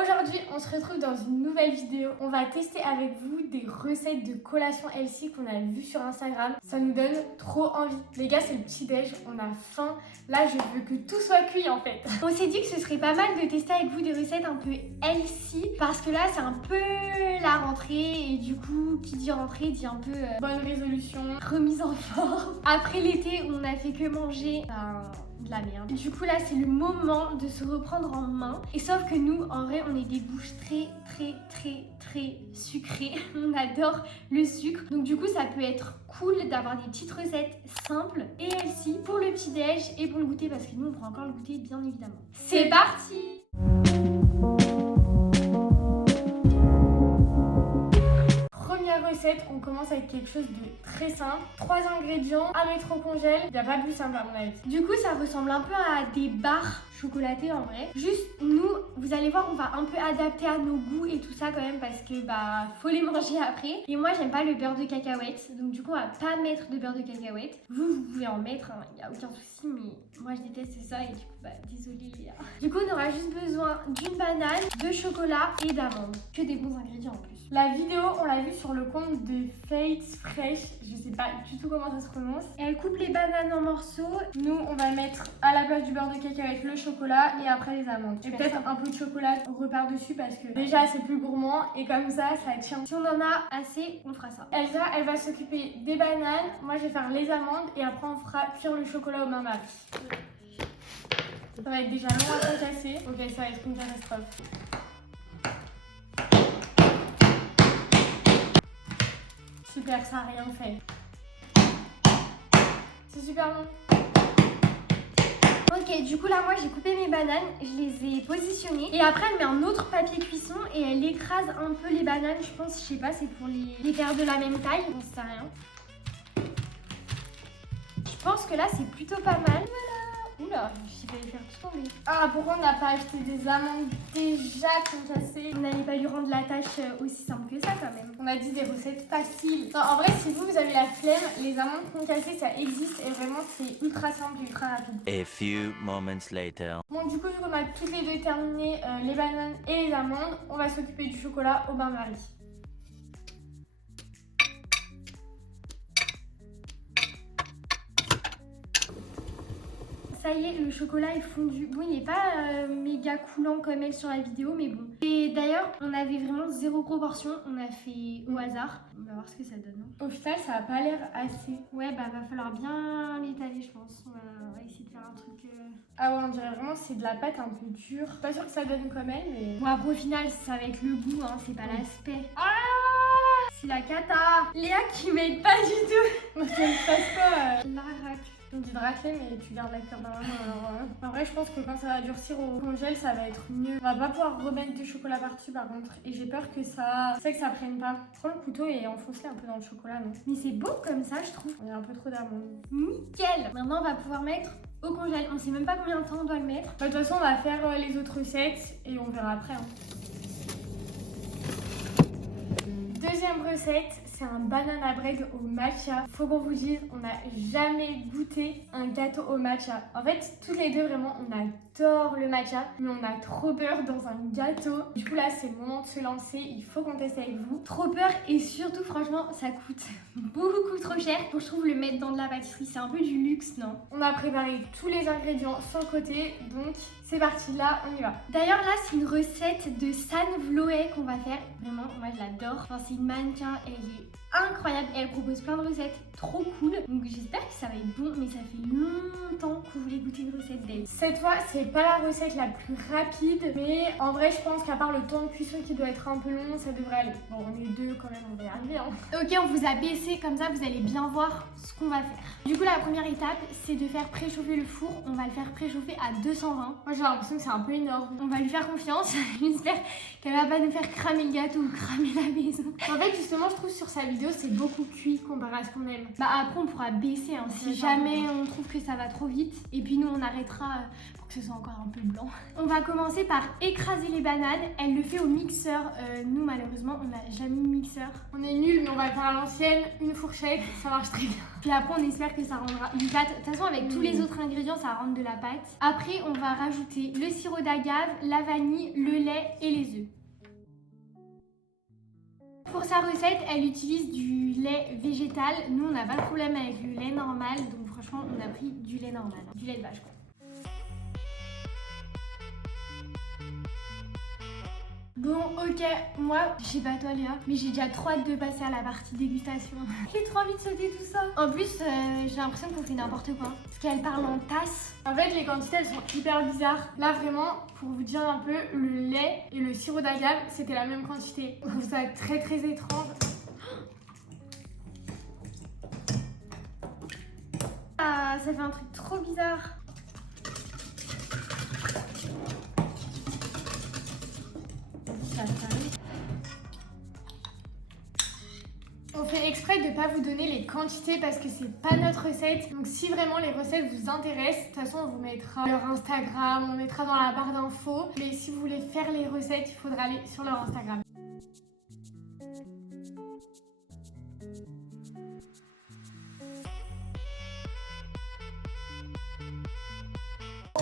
Aujourd'hui, on se retrouve dans une nouvelle vidéo. On va tester avec vous des recettes de collations healthy qu'on a vues sur Instagram. Ça nous donne trop envie. Les gars, c'est le petit déj, on a faim. Là, je veux que tout soit cuit en fait. On s'est dit que ce serait pas mal de tester avec vous des recettes un peu healthy parce que là, c'est un peu la rentrée et du coup, qui dit rentrée dit un peu bonne résolution, remise en forme. Après l'été où on a fait que manger, de la merde. Du coup là c'est le moment de se reprendre en main. Et sauf que nous en vrai on est des bouches très sucrées. On adore le sucre. Donc du coup ça peut être cool d'avoir des petites recettes simples et healthy pour le petit déj et pour le goûter parce que nous on prend encore le goûter bien évidemment. C'est parti! Recette, on commence avec quelque chose de très simple. 3 ingrédients à mettre au congèle. Il n'y a pas plus simple à mon avis. Du coup, ça ressemble un peu à des barres chocolatées en vrai. Juste, nous, vous allez voir, on va un peu adapter à nos goûts et tout ça quand même parce que faut les manger après. Et moi, j'aime pas le beurre de cacahuète. Donc du coup, on va pas mettre de beurre de cacahuète. Vous pouvez en mettre, il n'y a aucun souci. Mais moi, je déteste ça et du coup, désolé les gars. Du coup, on aura juste besoin d'une banane, de chocolat et d'amandes. Que des bons ingrédients en plus. La vidéo, on l'a vue sur le compte de Fates Fresh, je sais pas du tout comment ça se prononce. Et elle coupe les bananes en morceaux. Nous, on va mettre à la place du beurre de cacahuète le chocolat et après les amandes. Et peut-être un peu de chocolat repart dessus parce que déjà c'est plus gourmand et comme ça tient. Si on en a assez, on fera ça. Elsa, elle va s'occuper des bananes. Moi, je vais faire les amandes et après on fera cuire le chocolat au bain-marie. Ça va être déjà long à casser. Ok, ça va être une catastrophe. Super, ça n'a rien fait. C'est super long. Ok, du coup là moi j'ai coupé mes bananes, je les ai positionnées et après elle met un autre papier cuisson et elle écrase un peu les bananes, je pense, je sais pas, c'est pour les faire de la même taille, on sait rien. Je pense que là c'est plutôt pas mal. Oula, j'ai failli faire tout tomber. Ah, pourquoi on n'a pas acheté des amandes déjà concassées? On n'allait pas lui rendre la tâche aussi simple que ça quand même. On a dit des recettes faciles. Non, en vrai, si vous avez la flemme, les amandes concassées, ça existe et vraiment c'est ultra simple et ultra rapide. A few moments later. Bon, du coup, vu qu'on a toutes les deux terminé les bananes et les amandes, on va s'occuper du chocolat au bain-marie. Ça y est, le chocolat est fondu. Bon, il n'est pas méga coulant comme elle sur la vidéo, mais bon. Et d'ailleurs, on avait vraiment 0 proportion. On a fait au hasard. On va voir ce que ça donne. Hein. Au final, ça n'a pas l'air assez. Ouais, va falloir bien l'étaler, je pense. On va essayer de faire un truc... Ah ouais, on dirait vraiment que c'est de la pâte un peu dure. Pas sûr que ça donne comme elle, mais... Bon, après, au final, ça va être le goût, hein. C'est pas l'aspect. Ah! C'est la cata! Léa qui m'aide pas du tout. Ça me fasse pas la racle. On dit de racler, mais tu gardes la cuillère dans la main. Alors, en vrai, je pense que quand ça va durcir au congèle, ça va être mieux. On va pas pouvoir remettre du chocolat par-dessus par contre. Et j'ai peur que ça prenne pas. Je prends le couteau et enfonce-le un peu dans le chocolat, non? Mais c'est beau comme ça, je trouve. On a un peu trop d'amandes. Nickel! Maintenant, on va pouvoir mettre au congèle. On sait même pas combien de temps on doit le mettre. De toute façon, on va faire les autres recettes et on verra après. Hein. Deuxième recette, c'est un banana bread au matcha. Faut qu'on vous dise, on n'a jamais goûté un gâteau au matcha. En fait, toutes les deux, vraiment, on adore le matcha, mais on a trop peur dans un gâteau. Du coup, là, c'est le moment de se lancer. Il faut qu'on teste avec vous. Trop peur et surtout, franchement, ça coûte beaucoup trop cher. Pour je trouve le mettre dans de la pâtisserie, c'est un peu du luxe, non? On a préparé tous les ingrédients sur le côté, donc c'est parti, là, on y va. D'ailleurs, là, c'est une recette de San Vloé qu'on va faire. Vraiment, moi, je l'adore. Enfin, c'est une mannequin, elle est incroyable et elle propose plein de recettes trop cool. Donc j'espère que ça va être bon, mais ça fait longtemps que vous voulez goûter une recette d'elle. Cette fois, c'est pas la recette la plus rapide, mais en vrai, je pense qu'à part le temps de cuisson qui doit être un peu long, ça devrait aller. Bon, on est deux quand même, on va y arriver. Hein. Ok, on vous a baissé, comme ça vous allez bien voir ce qu'on va faire. Du coup, la première étape, c'est de faire préchauffer le four. On va le faire préchauffer à 220. Moi, j'ai l'impression que c'est un peu énorme. On va lui faire confiance. J'espère qu'elle va pas nous faire cramer le gâteau ou cramer la maison. En fait, justement, je trouve sur sa vidéo, vidéo, c'est beaucoup cuit comparé à ce qu'on aime. Bah après on pourra baisser hein, si jamais on trouve que ça va trop vite. Et puis nous on arrêtera pour que ce soit encore un peu blanc. On va commencer par écraser les bananes. Elle le fait au mixeur. Nous malheureusement on n'a jamais mis mixeur. On est nuls, mais on va le faire à l'ancienne, une fourchette, ça marche très bien. Puis après on espère que ça rendra une pâte. De toute façon avec tous les autres ingrédients ça rend de la pâte. Après on va rajouter le sirop d'agave, la vanille, le lait et les œufs. Pour sa recette, elle utilise du lait végétal. Nous, on n'a pas de problème avec le lait normal. Donc franchement, on a pris du lait normal. Du lait de vache, quoi. Bon, ok, moi, je sais pas toi Léa, mais j'ai déjà trop hâte de passer à la partie dégustation. J'ai trop envie de sauter tout ça. En plus, j'ai l'impression qu'on fait n'importe quoi. Parce qu'elle parle en tasse. En fait, les quantités, elles sont hyper bizarres. Là, vraiment, pour vous dire un peu, le lait et le sirop d'agave, c'était la même quantité. Je trouve ça très très étrange. Ah, ça fait un truc trop bizarre. On fait exprès de ne pas vous donner les quantités parce que c'est pas notre recette. Donc si vraiment les recettes vous intéressent, de toute façon on vous mettra leur Instagram, on mettra dans la barre d'infos. Mais si vous voulez faire les recettes, il faudra aller sur leur Instagram.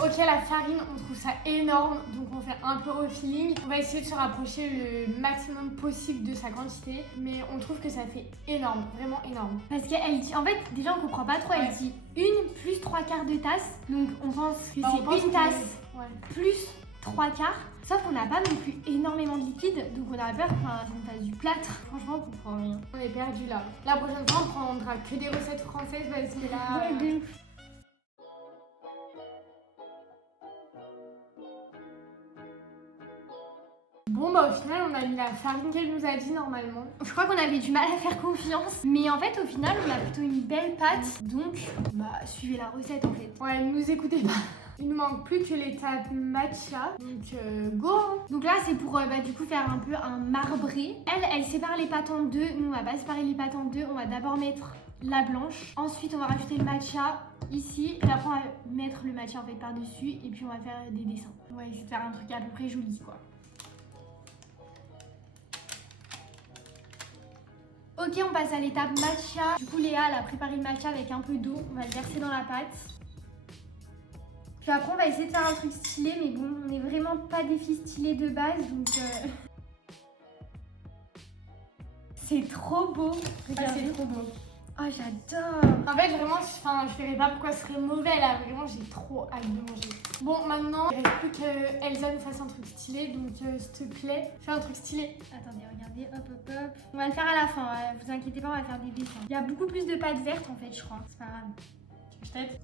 Ok, la farine, on trouve ça énorme, donc on fait un peu au feeling. On va essayer de se rapprocher le maximum possible de sa quantité, mais on trouve que ça fait énorme, vraiment énorme. Parce qu'elle dit, en fait, déjà on comprend pas trop, elle dit 1 plus 3/4 de tasse, donc on pense que c'est une tasse plus 3/4. Sauf qu'on n'a pas non plus énormément de liquide, donc on a peur que ça nous fasse du plâtre. Franchement, on comprend rien. On est perdu là. La prochaine fois, on prendra que des recettes françaises parce que là... Bon bah au final on a mis la farine qu'elle nous a dit normalement. Je crois qu'on avait du mal à faire confiance, mais en fait au final on a plutôt une belle pâte, donc bah suivez la recette en fait. Ouais, ne nous écoutez pas. Il nous manque plus que l'étape matcha, donc go hein. Donc là c'est pour du coup faire un peu un marbré. Elle sépare les pâtes en deux, nous on va pas séparer les pâtes en deux, on va d'abord mettre la blanche, ensuite on va rajouter le matcha ici, et après on va mettre le matcha en fait par dessus, et puis on va faire des dessins. On va essayer de faire un truc à peu près joli quoi. Ok, on passe à l'étape matcha. Du coup, Léa, elle a préparé le matcha avec un peu d'eau. On va le verser dans la pâte. Puis après, on va essayer de faire un truc stylé. Mais bon, on n'est vraiment pas des filles stylées de base. Donc, c'est trop beau. Regardez, c'est trop beau. Oh, j'adore. En fait, vraiment, je verrais pas pourquoi ce serait mauvais là. Vraiment, j'ai trop hâte de manger. Bon, maintenant, il reste plus que Elsa nous fasse un truc stylé. Donc, s'il te plaît, fais un truc stylé. Attendez, regardez, hop, hop, hop. On va le faire à la fin. Vous inquiétez pas, on va faire des dessins. Il y a beaucoup plus de pâte verte en fait, je crois. C'est pas grave. Tu veux peut-être?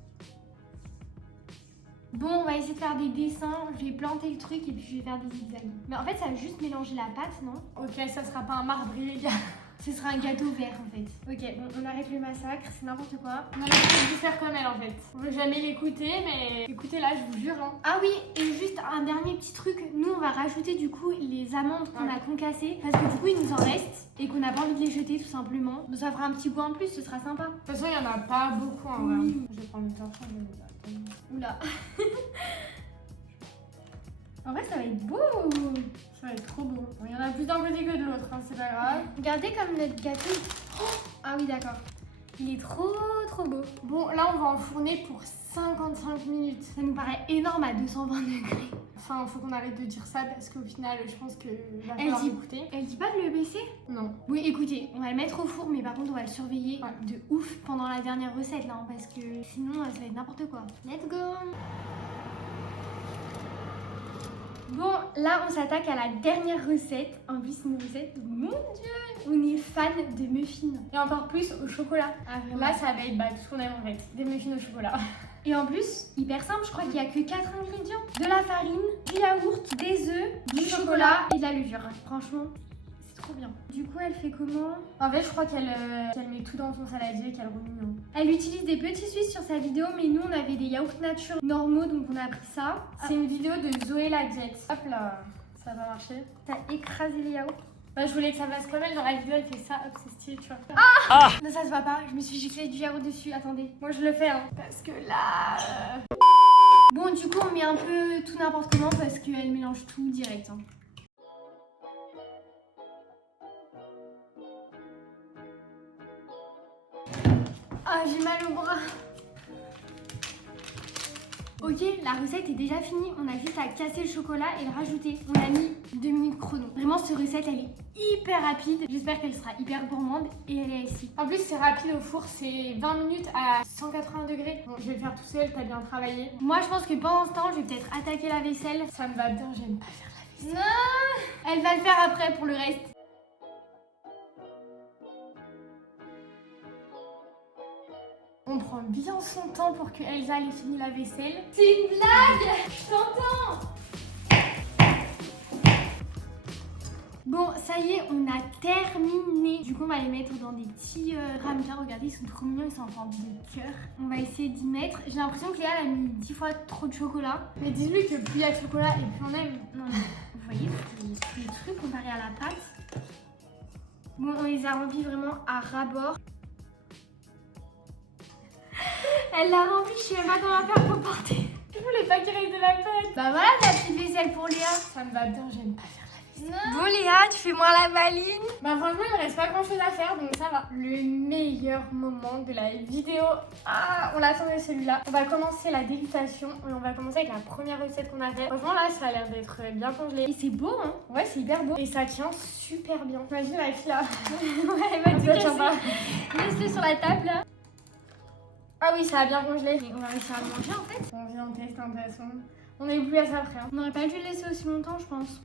Bon, on va essayer de faire des dessins. Je vais planter le truc et puis je vais faire des zigzags. Mais en fait, ça va juste mélanger la pâte, non? Ok, ça sera pas un marbré, les gars. Ce sera un gâteau vert en fait. Ok, bon, on arrête le massacre, c'est n'importe quoi. On a l'habitude de faire comme elle en fait. On veut jamais l'écouter, mais écoutez là, je vous jure. Hein. Ah oui, et juste un dernier petit truc. Nous, on va rajouter du coup les amandes qu'on a concassées. Parce que du coup, il nous en reste et qu'on n'a pas envie de les jeter tout simplement. Donc ça fera un petit goût en plus, ce sera sympa. De toute façon, il y en a pas beaucoup en vrai. Je vais prendre le torchon. Oula. En vrai, ça va être beau. Ça va être trop beau. Bon, il y en a plus d'un côté que de l'autre, hein, c'est pas grave. Regardez comme notre gâteau. Oh, ah oui, d'accord. Il est trop beau. Bon, là, on va enfourner pour 55 minutes. Ça nous paraît énorme à 220 degrés. Enfin, faut qu'on arrête de dire ça parce qu'au final, je pense que va falloir écouter. Elle dit pas de le baisser? Non. Oui, écoutez, on va le mettre au four, mais par contre, on va le surveiller de ouf pendant la dernière recette là, hein, parce que sinon, ça va être n'importe quoi. Let's go! Bon, là, on s'attaque à la dernière recette. En plus, une recette, mon dieu, on est fan de muffins. Et encore plus au chocolat. Ah, là, ça va être tout ce qu'on aime en fait. Des muffins au chocolat. Et en plus, hyper simple, je crois qu'il n'y a que 4 ingrédients. De la farine, du yaourt, des œufs, du chocolat et de la levure. Franchement, c'est trop bien. Du coup, elle fait comment? En fait, je crois qu'elle met tout dans son saladier et qu'elle remue. Elle utilise des petits Suisses sur sa vidéo, mais nous, on avait des yaourts nature normaux, donc on a pris ça. C'est une vidéo de Zoé la diète. Hop là, ça va marcher. T'as écrasé les yaourts? Bah, je voulais que ça fasse comme elle, dans la vidéo elle fait ça, hop, c'est stylé, tu vois. Non, ça se voit pas, je me suis giclé du yaourt dessus, attendez. Moi je le fais, hein, parce que là... Bon, du coup, on met un peu tout n'importe comment parce qu'elle mélange tout direct. Hein. Ah, j'ai mal au bras. Ok, la recette est déjà finie. On a juste à casser le chocolat et le rajouter. On a mis 2 minutes chrono. Vraiment, cette recette, elle est hyper rapide. J'espère qu'elle sera hyper gourmande et elle est ici. En plus c'est rapide au four, c'est 20 minutes à 180 degrés. Bon, je vais le faire tout seul, t'as bien travaillé. Moi, je pense que pendant ce temps, je vais peut-être attaquer la vaisselle. Ça me va bien, j'aime pas faire la vaisselle. Non, elle va le faire après pour le reste. On prend bien son temps pour que Elsa ait fini la vaisselle. C'est une blague. Je t'entends. Bon, ça y est, on a terminé. Du coup, on va les mettre dans des petits ramequins. Regardez, ils sont trop mignons, ils sont en forme de cœur. On va essayer d'y mettre. J'ai l'impression que Léa elle a mis 10 fois trop de chocolat. Mais dis-lui que plus il y a de chocolat et plus on aime. Non, mais vous voyez, c'est des trucs comparés à la pâte. Bon, on les a remplis vraiment à ras-bord. Elle l'a rempli, je sais même pas comment faire pour porter. Je voulais pas qu'il reste de la pâte. Bah voilà ta petite vaisselle pour Léa. Ça me va bien, j'aime pas faire la vaisselle. Bon Léa, tu fais moi la maline. Bah franchement il me reste pas grand chose à faire donc ça va. Le meilleur moment de la vidéo. Ah, on l'attendait celui-là. On va commencer la dégustation et on va commencer avec la première recette qu'on a faite. Franchement là ça a l'air d'être bien congelé. Et c'est beau hein. Ouais c'est hyper beau. Et ça tient super bien. Imagine la fille là. Ouais, elle va tout Ça tient pas. casser. Laisse-le sur la table là. Ah oui ça a bien congelé. Et on va réussir à le manger en fait. On vient de tester un poisson. On est plus à ça après. Hein. On n'aurait pas dû le laisser aussi longtemps je pense.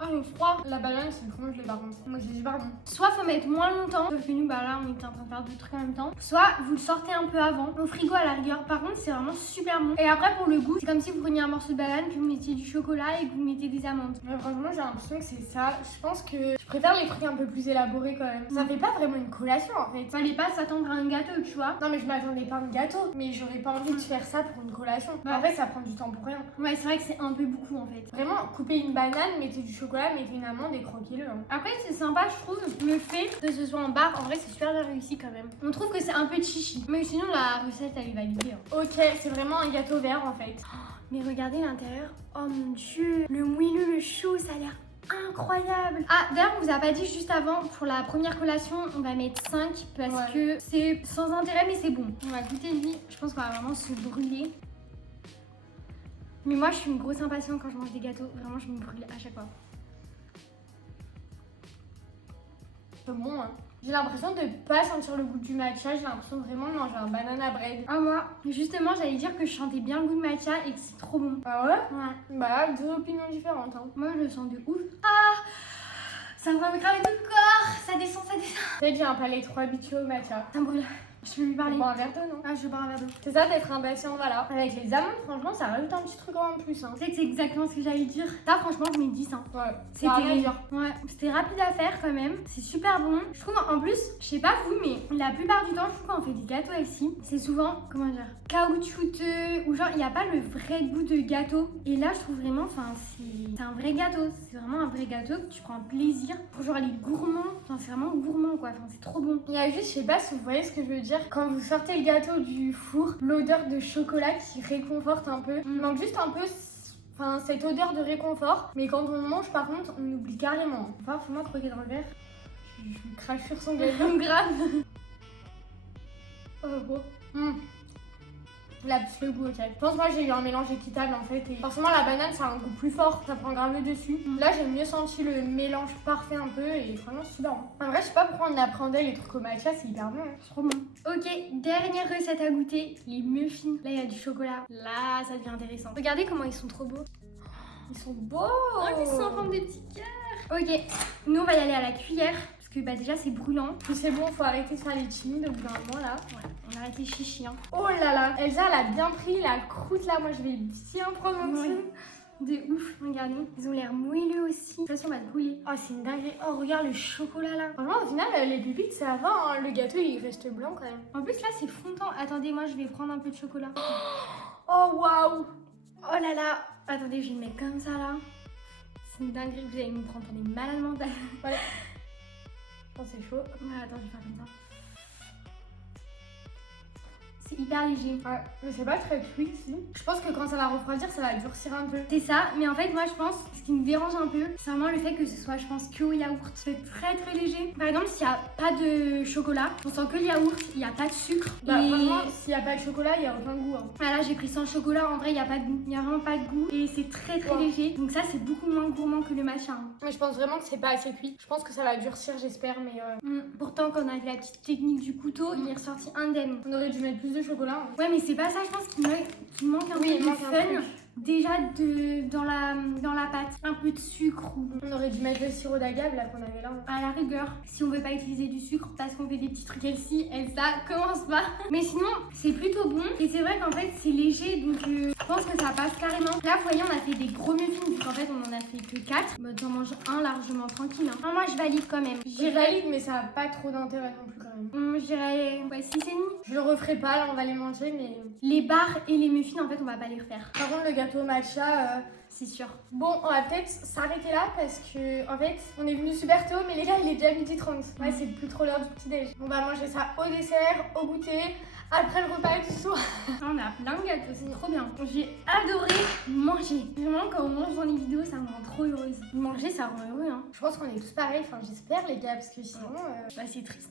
Ah, le froid. La banane c'est congelé par contre. Moi j'ai super bon. Soit faut mettre moins longtemps, sauf que nous bah là on était en train de faire deux trucs en même temps. Soit vous le sortez un peu avant, au frigo à la rigueur. Par contre c'est vraiment super bon. Et après pour le goût, c'est comme si vous preniez un morceau de banane, puis vous mettiez du chocolat et que vous mettiez des amandes. Mais franchement j'ai l'impression que c'est ça. Je pense que je préfère les trucs un peu plus élaborés quand même. Ça fait pas vraiment une collation en fait. Fallait pas s'attendre à un gâteau, tu vois. Non mais je m'attendais pas à un gâteau, mais j'aurais pas envie de faire ça pour une collation. En fait ça prend du temps pour rien. Ouais, c'est vrai que c'est un peu beaucoup en fait. Vraiment, coupez une banane, mettez du chocolat, mettez une amande et croquez-le. Hein. Après c'est sympa je trouve, le fait que ce soit en barre, en vrai c'est super bien réussi quand même. On trouve que c'est un peu chichi. Mais sinon la recette elle est validée. Hein. Ok, c'est vraiment un gâteau vert en fait. Mais regardez l'intérieur. Oh mon dieu, le moelleux, le chaud, ça a l'air incroyable. Ah d'ailleurs on vous a pas dit juste avant, pour la première collation on va mettre 5 parce que c'est sans intérêt mais c'est bon. On va goûter lui, je pense qu'on va vraiment se brûler. Mais moi je suis une grosse impatiente quand je mange des gâteaux, vraiment je me brûle à chaque fois. C'est bon hein. J'ai l'impression de pas sentir le goût du matcha, j'ai l'impression vraiment de manger un banana bread. Ah moi, justement j'allais dire que je sentais bien le goût de matcha et que c'est trop bon. Ah ouais? Ouais. Bah deux opinions différentes hein. Moi je le sens de ouf. Ah, ça me va me cramer tout le corps, ça descend, ça descend. Peut-être j'ai un palais trop habitué au matcha. Ça me brûle. Je peux lui parler. Boire un verre d'eau non? Ah, je veux boire un verre d'eau. C'est ça d'être impatient, voilà. Avec les amandes, franchement, ça rajoute un petit truc en plus. Hein. Tu sais que c'est exactement ce que j'allais dire. Ça, franchement, je mets 10. Hein. Ouais, C'était dur. Ouais, c'était rapide à faire quand même. C'est super bon. Je trouve en plus, je sais pas vous, mais la plupart du temps, je trouve quand on fait des gâteaux ici, c'est souvent, comment dire, caoutchouteux ou genre il n'y a pas le vrai goût de gâteau. Et là, je trouve vraiment, enfin, c'est un vrai gâteau. C'est vraiment un vrai gâteau que tu prends plaisir. Pour genre les gourmands, enfin, c'est vraiment gourmand quoi. Enfin, c'est trop bon. Il y a juste, je sais pas si vous voyez ce que je veux dire, quand vous sortez le gâteau du four, l'odeur de chocolat qui réconforte un peu. Il manque juste un peu enfin, cette odeur de réconfort, mais quand on mange par contre, on oublie carrément. Enfin, faut-moi croquer dans le verre. Je me crache sur son gâteau. Grave. Oh bon. Là, plus le goût, ok. Je pense que moi j'ai eu un mélange équitable en fait. Et forcément, la banane ça a un goût plus fort, ça prend grave le dessus. Là, j'ai mieux senti le mélange parfait un peu et vraiment super bon. En vrai, je sais pas pourquoi on appréhendait les trucs au matcha, c'est hyper bon. Hein. C'est trop bon. Ok, dernière recette à goûter, les muffins. Là, il y a du chocolat. Là, ça devient intéressant. Regardez comment ils sont trop beaux. Ils sont beaux. Oh, ils sont en forme de petits cœurs. Ok, nous on va y aller à la cuillère. Parce que bah, déjà, c'est brûlant. Puis c'est bon, faut arrêter de faire les timides au bout d'un moment là. Ouais, on arrête les chichis. Hein. Oh là là, Elsa elle a bien pris la croûte là, moi je vais bien prendre un Oui. petit. De ouf, regardez. Ils ont l'air moelleux aussi. De toute façon, on va se brûler. Oh c'est une dinguerie. Oh, regarde le chocolat là. Franchement au final les pépites ça va, hein. Le gâteau il reste blanc quand même. En plus là, c'est fondant. Attendez, moi je vais prendre un peu de chocolat. Oh waouh. Oh là là. Attendez, je vais le mettre comme ça là. C'est une dinguerie, vous allez nous prendre pour des malades mentales. Voilà. Oh, c'est chaud. Ouais, attends, je vais faire comme ça. C'est hyper léger. Ouais, mais c'est pas très cuit ici. Je pense que quand ça va refroidir, ça va durcir un peu. C'est ça, mais en fait, moi je pense, ce qui me dérange un peu, c'est vraiment le fait que ce soit, je pense, que au yaourt. C'est très très léger. Par exemple, s'il n'y a pas de chocolat, on sent que le yaourt, il n'y a pas de sucre. Bah, et franchement, s'il n'y a pas de chocolat, il n'y a aucun goût. Hein. voilà, j'ai pris sans chocolat, en vrai, il n'y a pas de goût. Il n'y a vraiment pas de goût et c'est très très Ouais. léger. Donc ça, c'est beaucoup moins gourmand que le matcha. Hein. Mais je pense vraiment que c'est pas assez cuit. Je pense que ça va durcir, j'espère, mais Pourtant, quand on a fait la petite technique du couteau, il est ressorti indemne. on aurait dû mettre plus de chocolat. Hein. Ouais, mais c'est pas ça, je pense qu'il manque un Oui, peu il de manque un fun. truc. Déjà dans la pâte, un peu de sucre ou On aurait dû mettre le sirop d'agave là qu'on avait là. Hein. à la rigueur, si on veut pas utiliser du sucre parce qu'on fait des petits trucs Elsie, Elsa, commence pas. Mais sinon, c'est plutôt bon et c'est vrai qu'en fait c'est léger donc je pense que ça passe carrément. Là, vous voyez, on a fait des gros muffins vu qu'en fait on en a fait que 4. Bah, t'en manges un largement tranquille. Hein. Non, moi je valide quand même. Je valide, mais ça a pas trop d'intérêt non plus quand même. Je dirais ouais, 6,5. Je le referai pas, là on va les manger, mais. Les barres et les muffins, en fait, on va pas les refaire. Par contre, le gâteau au matcha. C'est sûr. Bon, on va peut-être s'arrêter là parce que en fait, on est venu super tôt, mais les gars, il est déjà 12h30. Ouais, c'est plus trop l'heure du petit-déj. On va manger ça au dessert, au goûter, après le repas du soir. On a plein de gâteaux, c'est trop bien. J'ai adoré manger. Vraiment, quand on mange dans les vidéos, ça me rend trop heureuse. Manger, ça rend heureux, hein. Je pense qu'on est tous pareils, enfin j'espère les gars, parce que sinon. Bah, c'est triste.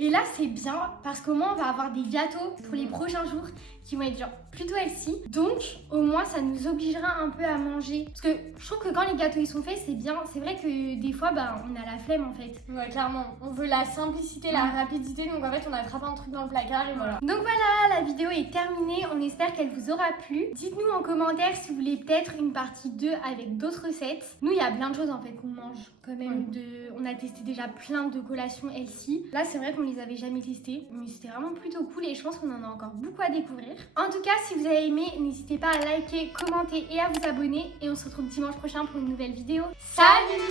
Et là, c'est bien parce qu'au moins, on va avoir des gâteaux pour les prochains jours qui vont être genre plutôt healthy. Donc, au moins, ça nous obligera un peu à manger. Parce que je trouve que quand les gâteaux ils sont faits, c'est bien. C'est vrai que des fois, bah, on a la flemme en fait. Ouais, clairement. On veut la simplicité, la rapidité, donc en fait, on attrape un truc dans le placard et voilà. Donc voilà, la vidéo est terminée. On espère qu'elle vous aura plu. Dites-nous en commentaire si vous voulez peut-être une partie 2 avec d'autres recettes. Nous, il y a plein de choses en fait qu'on mange. Quand même, on a testé déjà plein de collations healthy. Là, c'est vrai qu'on les avait jamais testées, mais c'était vraiment plutôt cool et je pense qu'on en a encore beaucoup à découvrir. En tout cas, si vous avez aimé, n'hésitez pas à liker, commenter et à vous abonner. Et on se retrouve dimanche prochain pour une nouvelle vidéo. Salut!